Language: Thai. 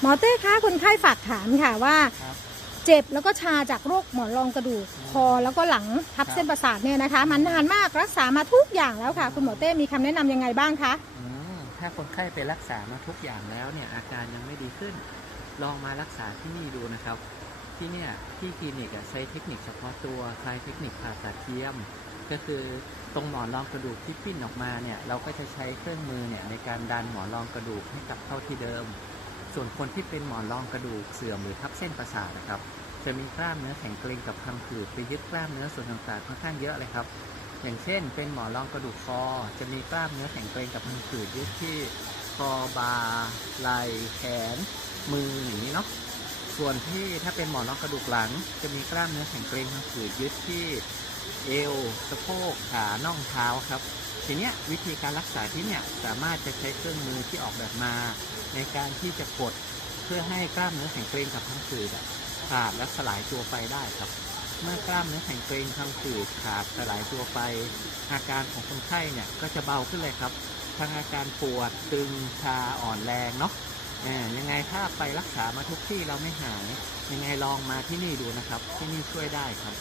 หมอเต้คะคนไข้ฝากถามค่ะว่า ครับ เจ็บแล้วก็ชาจากโรคหมอนรองกระดูกคอแล้วก็หลังทับครับเส้นประสาทเนี่ยนะคะ มันนานมากรักษามาทุกอย่างแล้วค่ะ คุณหมอเต้มีคำแนะนำยังไงบ้างคะอืมถ้าคนไข้ไปรักษามาทุกอย่างแล้วเนี่ยอาการยังไม่ดีขึ้น ลองมารักษาที่นี่ดูนะครับ ที่เนี่ยที่คลินิกอะใช้เทคนิคเฉพาะตัวคล้ายเทคนิคผ่าตัดเทียม ก็คือตรงหมอนรองกระดูกที่ปิ้นออกมาเนี่ยเราก็จะใช้เครื่องมือเนี่ยในการดันหมอนรองกระดูกให้กลับเข้าที่เดิม ส่วนคนที่เป็นหมอนรองกระดูกเสื่อมหรือทับเส้นประสาทนะครับ จะมีกล้ามเนื้อแข็งเกร็งกับพังผืดไปยึดกล้ามเนื้อส่วนต่างๆค่อนข้างเยอะเลยครับ อย่างเช่น เป็นหมอนรองกระดูกคอ จะมีกล้ามเนื้อแข็งเกร็งกับพังผืดยึดที่คอบ่าไหล่แขน มืออย่างนี้เนาะส่วนที่ถ้าเป็นหมอนรองกระดูกหลัง จะมีกล้ามเนื้อแข็งเกร็งพังผืดยึดที่เอวสะโพกขาน่องเท้าครับ ทีนี้วิธีการรักษาที่เนี่ยสามารถจะใช้เครื่องมือที่ออกแบบมา ในการที่จะกดเพื่อให้กล้ามเนื้อแข็งเกร็งกับพังผืดอขาดและสลายตัวไปได้ครับ เมื่อกล้ามเนื้อแข็งเกร็งพังผืดขาดสลายตัวไป อาการของคนไข้เนี่ยก็จะเบาขึ้นเลยครับทั้งอาการปวดตึงชาอ่อนแรงเนาะอ่อยังไงถ้าไปรักษามาทุกที่เราไม่หาย ยังไงลองมาที่นี่ดูนะครับ ที่นี่ช่วยได้ครับ